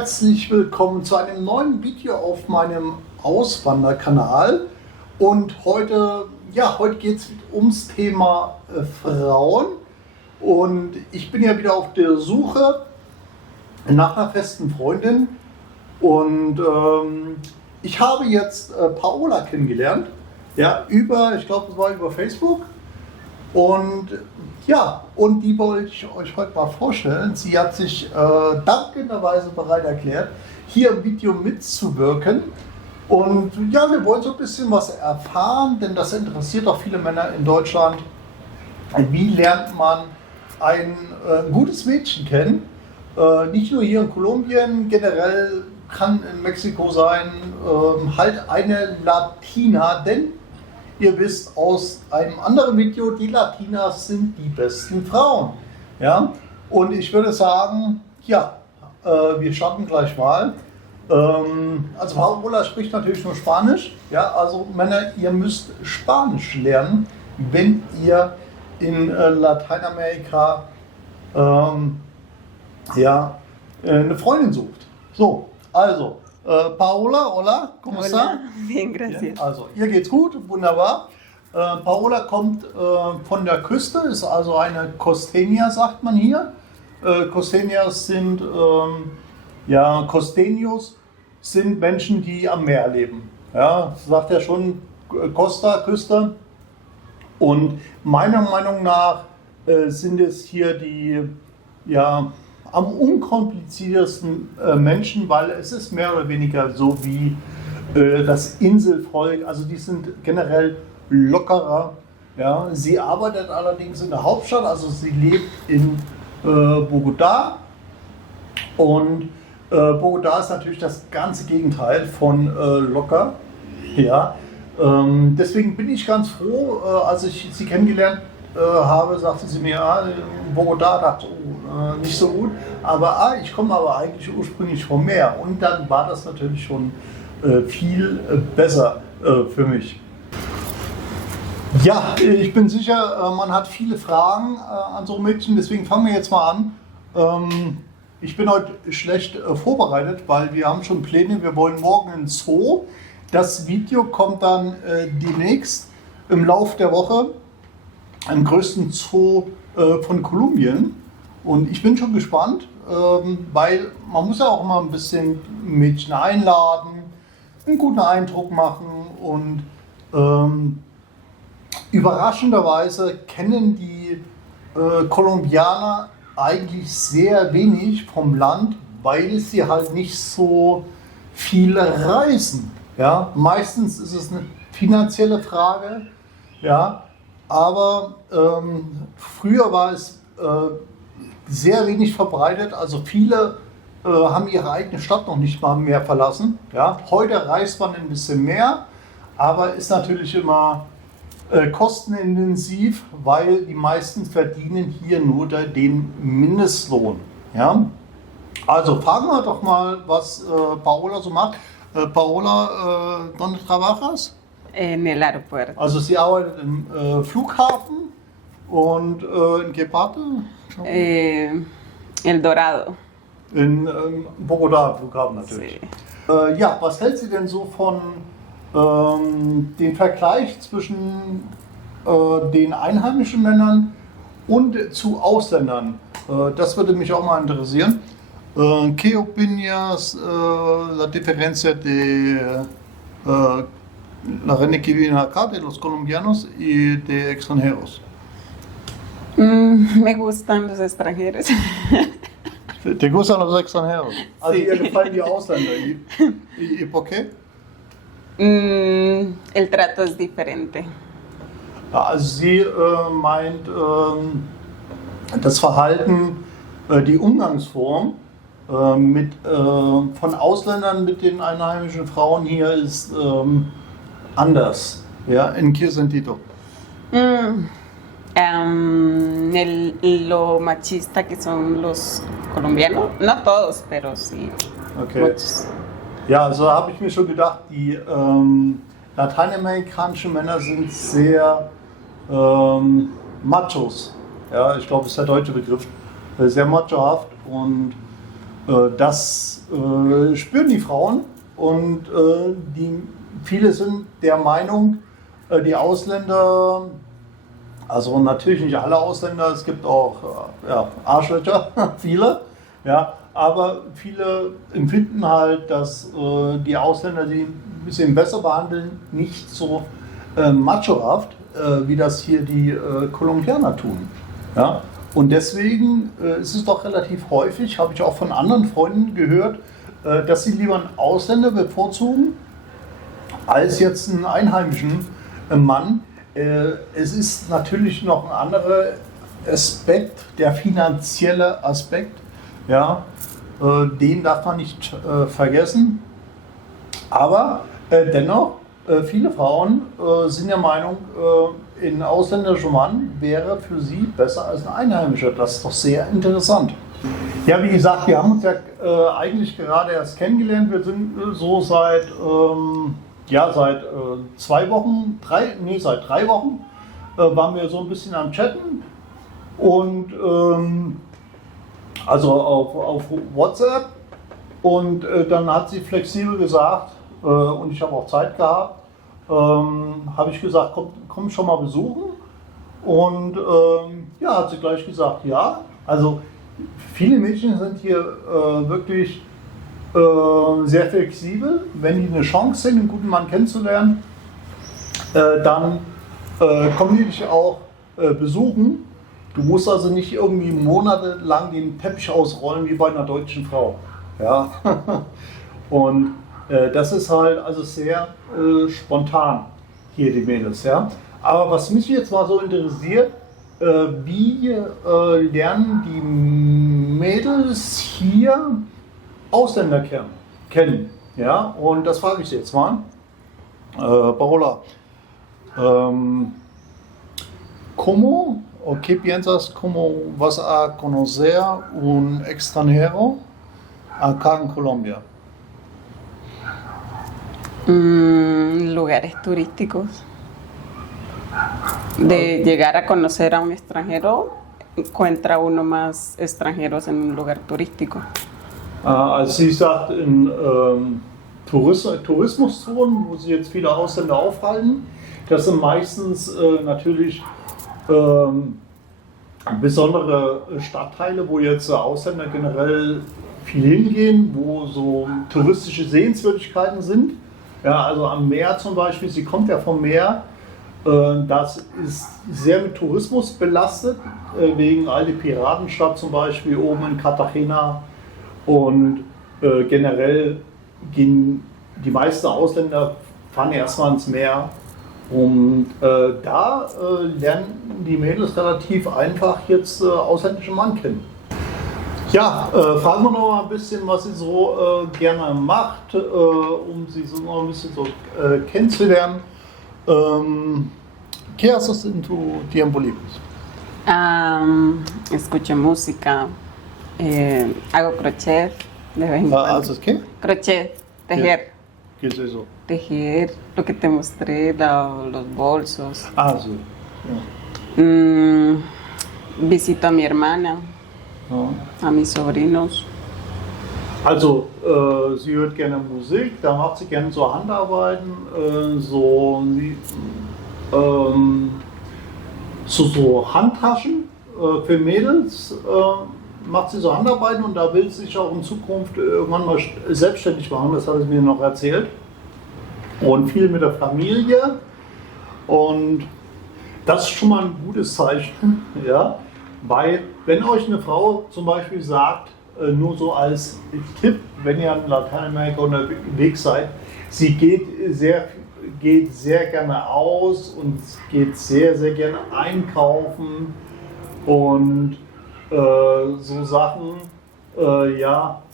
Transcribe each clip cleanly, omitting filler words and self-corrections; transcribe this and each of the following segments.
Herzlich willkommen zu einem neuen Video auf meinem Auswanderkanal. Und heute geht es ums Thema Frauen. Und ich bin ja wieder auf der Suche nach einer festen Freundin. Und ich habe jetzt Paola kennengelernt. Ja, ich glaube, es war über Facebook. Und die wollte ich euch heute mal vorstellen. Sie hat sich dankenderweise bereit erklärt, hier im Video mitzuwirken. Und ja, wir wollen so ein bisschen was erfahren, denn das interessiert auch viele Männer in Deutschland. Wie lernt man ein gutes Mädchen kennen? Nicht nur hier in Kolumbien, generell kann in Mexiko sein, halt eine Latina, denn ihr wisst aus einem anderen Video, die Latinas sind die besten Frauen. Ja? Und ich würde sagen, wir starten gleich mal. Also Paola spricht natürlich nur Spanisch. Ja? Also Männer, ihr müsst Spanisch lernen, wenn ihr in Lateinamerika eine Freundin sucht. So, also Paola, hola, ¿cómo está? Bien, gracias. Ja, also, ihr geht's gut, wunderbar. Paola kommt von der Küste, ist also eine Costeña, sagt man hier. Costeñas sind, Costeños sind Menschen, die am Meer leben. Ja, sagt ja schon Costa, Küste. Und meiner Meinung nach sind es hier die, am unkompliziertesten Menschen, weil es ist mehr oder weniger so wie das Inselvolk, also die sind generell lockerer. Ja. Sie arbeitet allerdings in der Hauptstadt, also sie lebt in Bogotá und Bogotá ist natürlich das ganze Gegenteil von locker. Ja. Deswegen bin ich ganz froh, als ich sie kennengelernt habe, sagte sie mir, Bogotá, dachte, nicht so gut, aber ich komme aber eigentlich ursprünglich vom Meer und dann war das natürlich schon viel besser für mich. Ja, ich bin sicher, man hat viele Fragen an so Mädchen, deswegen fangen wir jetzt mal an. Ich bin heute schlecht vorbereitet, weil wir haben schon Pläne, wir wollen morgen ins Zoo. Das Video kommt dann demnächst im Laufe der Woche im größten Zoo von Kolumbien. Und ich bin schon gespannt, weil man muss ja auch immer ein bisschen Mädchen einladen, einen guten Eindruck machen und überraschenderweise kennen die Kolumbianer eigentlich sehr wenig vom Land, weil sie halt nicht so viel reisen. Ja? Meistens ist es eine finanzielle Frage, ja? Aber früher war es sehr wenig verbreitet, also viele haben ihre eigene Stadt noch nicht mal mehr verlassen. Ja? Heute reist man ein bisschen mehr, aber ist natürlich immer kostenintensiv, weil die meisten verdienen hier nur den Mindestlohn. Ja? Also fragen wir doch mal, was Paola so macht. Paola, ¿dónde trabajas? En el aeropuerto. Also sie arbeitet im Flughafen und in qué parte? El Dorado. In Bogotá, Flughafen natürlich. Sí. Was hält sie denn so von dem Vergleich zwischen den einheimischen Männern und zu Ausländern? Das würde mich auch mal interessieren. ¿Qué opinas la diferencia de la gente que viene acá, de los colombianos y de extranjeros? Me gustan los extranjeros. ¿Te gustan los extranjeros? Also Sí. ihr gefallen die Ausländer. ¿Y por qué? El trato es diferente. Ja, also sie meint, das Verhalten, die Umgangsform von Ausländern mit den einheimischen Frauen hier ist anders. Ja, ¿en qué sentido? Lo machista que son los colombianos, no todos, pero sí, Okay. muchos. Ja, also habe ich mir schon gedacht, die lateinamerikanischen Männer sind sehr Machos. Ja, ich glaube, das ist der deutsche Begriff. Sehr machohaft und Das spüren die Frauen und viele sind der Meinung, die Ausländer, also natürlich nicht alle Ausländer, es gibt auch Arschlöcher, viele, ja, aber viele empfinden halt, dass die Ausländer sie ein bisschen besser behandeln, nicht so machohaft, wie das hier die Kolumbianer tun. Ja? Und deswegen ist es doch relativ häufig, habe ich auch von anderen Freunden gehört, dass sie lieber einen Ausländer bevorzugen, als jetzt einen einheimischen Mann. Es ist natürlich noch ein anderer Aspekt, der finanzielle Aspekt. Ja, den darf man nicht vergessen. Aber dennoch, viele Frauen sind der Meinung, ein ausländischer Mann wäre für sie besser als ein einheimischer. Das ist doch sehr interessant. Ja, wie gesagt, wir haben uns ja eigentlich gerade erst kennengelernt. Wir sind so seit 2 Wochen, seit 3 Wochen waren wir so ein bisschen am Chatten. Und also auf WhatsApp. Und dann hat sie flexibel gesagt, und ich habe auch Zeit gehabt, habe ich gesagt, komm schon mal besuchen. Und hat sie gleich gesagt, ja. Also viele Mädchen sind hier wirklich sehr flexibel. Wenn die eine Chance sehen, einen guten Mann kennenzulernen, dann kommen die dich auch besuchen. Du musst also nicht irgendwie monatelang den Teppich ausrollen wie bei einer deutschen Frau. Ja? Und das ist halt also sehr spontan hier die Mädels. Ja? Aber was mich jetzt mal so interessiert, wie lernen die Mädels hier Ausländer kennen? Ja? Und das frage ich Sie jetzt mal. Paola, ¿cómo o qué piensas cómo vas a conocer un extranjero acá en Colombia? Lugares turísticos. De llegar a conocer a un extranjero, encuentra uno más extranjeros en un lugar turístico. Also sie sagt, in Tourismuszonen, wo sich jetzt viele Ausländer aufhalten, das sind meistens natürlich besondere Stadtteile, wo jetzt Ausländer generell viel hingehen, wo so touristische Sehenswürdigkeiten sind. Ja, also am Meer zum Beispiel, sie kommt ja vom Meer, das ist sehr mit Tourismus belastet, wegen Alte Piratenstadt zum Beispiel oben in Cartagena. Und generell gehen die meisten Ausländer fahren erstmal ins Meer. Und da lernen die Mädels relativ einfach jetzt ausländische Mann kennen. Ja, fragen wir noch mal ein bisschen, was sie so gerne macht, um sie so noch ein bisschen so kennenzulernen. ¿Qué haces en tu tiempo libre? Escucho música, hago crochet de vez en cuando. ¿Haces qué? Crochet, tejer. ¿Qué es eso? Tejer, lo que te mostré, los bolsos. Ah, sí. Ja. Visito a mi hermana, a mis sobrinos. Also, sie hört gerne Musik, da macht sie gerne so Handarbeiten, so Handtaschen für Mädels. Macht sie so Handarbeiten und da will sie sich auch in Zukunft irgendwann mal selbstständig machen, das hat sie mir noch erzählt. Und viel mit der Familie. Und das ist schon mal ein gutes Zeichen, ja? Weil wenn euch eine Frau zum Beispiel sagt, nur so als Tipp, wenn ihr in Lateinamerika unterwegs seid, sie geht sehr gerne aus und geht sehr, sehr gerne einkaufen und so Sachen,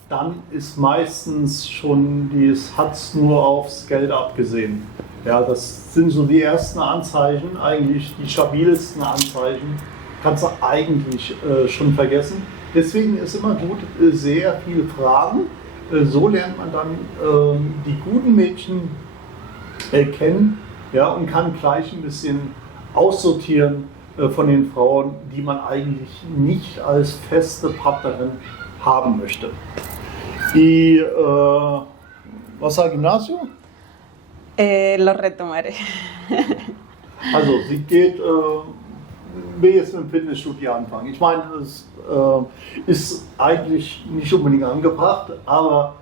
dann ist meistens schon, hat es nur aufs Geld abgesehen. Ja, das sind so die ersten Anzeichen, eigentlich die stabilsten Anzeichen, kannst du eigentlich schon vergessen. Deswegen ist immer gut, sehr viel fragen. So lernt man dann die guten Mädchen kennen, ja, und kann gleich ein bisschen aussortieren von den Frauen, die man eigentlich nicht als feste Partnerin haben möchte. Y ¿vas al gimnasio? Lo retomaré. Also sie geht, will jetzt mit dem Fitnessstudio anfangen. Ich meine, es ist eigentlich nicht unbedingt angebracht, aber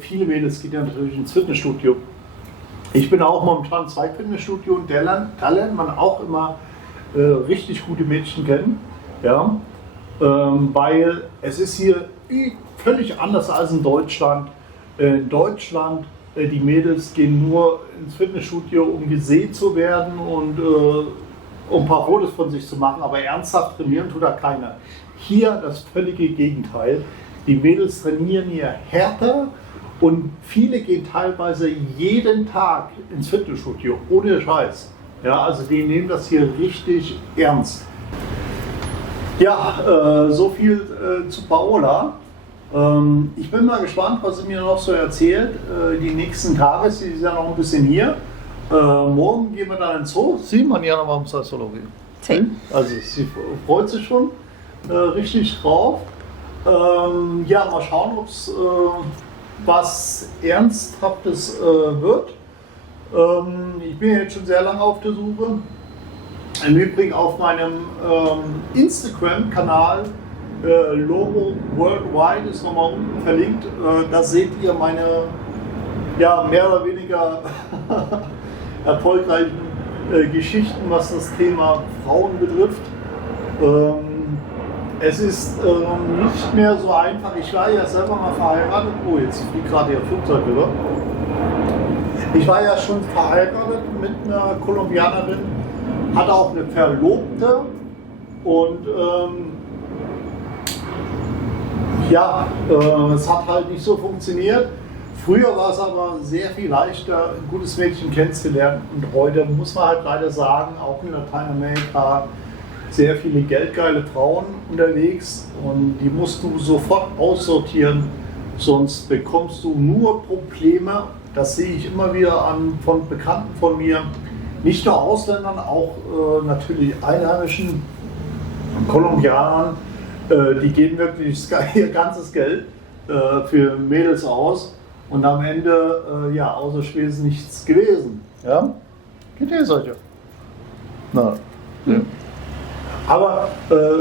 viele Mädels gehen ja natürlich ins Fitnessstudio. Ich bin auch momentan 2 Fitnessstudio und da lernt man auch immer richtig gute Mädchen kennen, ja? Weil es ist hier völlig anders als in Deutschland. In Deutschland, die Mädels gehen nur ins Fitnessstudio, um gesehen zu werden und um ein paar Fotos von sich zu machen, aber ernsthaft trainieren tut da keiner. Hier das völlige Gegenteil. Die Mädels trainieren hier härter und viele gehen teilweise jeden Tag ins Fitnessstudio, ohne Scheiß. Ja, also die nehmen das hier richtig ernst. Ja, so viel zu Paola. Ich bin mal gespannt, was sie mir noch so erzählt. Die nächsten Tage, sie ist ja noch ein bisschen hier. Morgen gehen wir dann ins Zoo. Sie, mañana vamos al zoológico. Sí. Also sie freut sich schon richtig drauf. Ja, mal schauen, ob es was Ernsthaftes wird. Ich bin jetzt schon sehr lange auf der Suche. Im Übrigen auf meinem Instagram-Kanal Lobo Worldwide ist nochmal unten verlinkt. Da seht ihr meine ja, mehr oder weniger erfolgreichen Geschichten, was das Thema Frauen betrifft. Es ist nicht mehr so einfach. Ich war ja selber mal verheiratet. Oh, jetzt fliegt gerade ihr Flugzeug rüber. Ich war ja schon verheiratet mit einer Kolumbianerin, hatte auch eine Verlobte und ja, es hat halt nicht so funktioniert. Früher war es aber sehr viel leichter, ein gutes Mädchen kennenzulernen und heute muss man halt leider sagen, auch in Lateinamerika sehr viele geldgeile Frauen unterwegs und die musst du sofort aussortieren, sonst bekommst du nur Probleme. Das sehe ich immer wieder von Bekannten von mir, nicht nur Ausländern, auch natürlich Einheimischen, Kolumbianern, die geben wirklich ihr ganzes Geld für Mädels aus und am Ende, ja, außer Spesen nichts gewesen. Ja? Geht ihr solche? Na, ja. Aber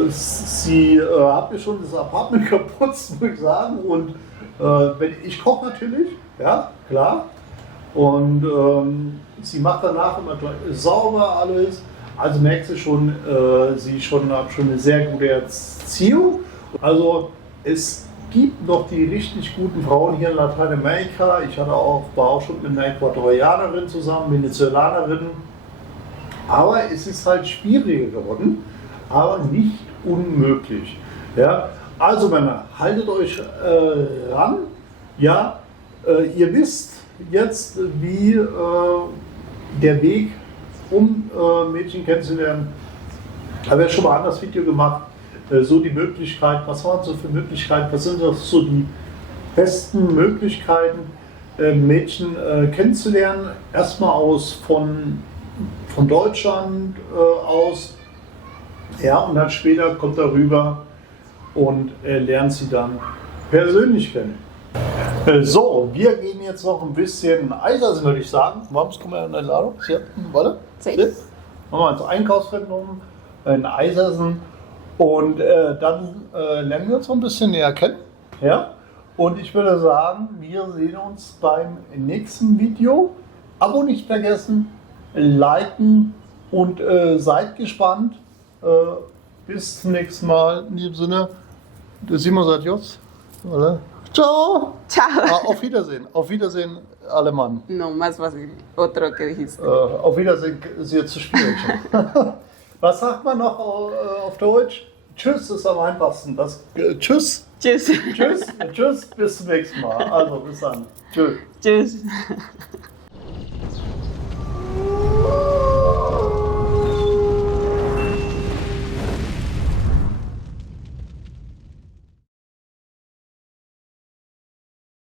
sie hat mir schon das Apartment geputzt, muss ich sagen. Und wenn ich koche natürlich, ja, klar. Und sie macht danach immer sauber alles. Also merkst du schon, sie hat schon eine sehr gute Erziehung. Also es gibt noch die richtig guten Frauen hier in Lateinamerika. Ich war auch schon mit einer Äquatorianerin zusammen, Venezuelanerin. Aber es ist halt schwieriger geworden, aber nicht unmöglich. Ja? Also Männer, haltet euch ran. Ja? Ihr wisst jetzt, wie der Weg, um Mädchen kennenzulernen. Da habe ich schon mal ein anderes Video gemacht. So die Möglichkeit, was waren so für Möglichkeiten, was sind so die besten Möglichkeiten, Mädchen kennenzulernen. Erstmal von Deutschland aus, ja, und dann später kommt er rüber und lernt sie dann persönlich kennen. So, wir gehen jetzt noch ein bisschen Eisessen, würde ich sagen. Vamos comer en helado, ¿cierto? ¿Vale? Sí. Machen wir ins Einkaufszentrum, ein Eisessen und dann lernen wir uns noch ein bisschen näher kennen. Ja? Und ich würde sagen, wir sehen uns beim nächsten Video. Abo nicht vergessen, liken und seid gespannt. Bis zum nächsten Mal. In diesem Sinne, decimos adios. Oder? Ciao. Chao. Auf Wiedersehen. Auf Wiedersehen, alle Mann. No, más fácil. Otro que dijiste. Auf Wiedersehen ist jetzt zu schwierig. Was sagt man noch auf Deutsch? Tschüss ist am einfachsten. Tschüss. Tschüss. Tschüss. Tschüss. Bis zum nächsten Mal. Also bis dann. Tschüss. Tschüss.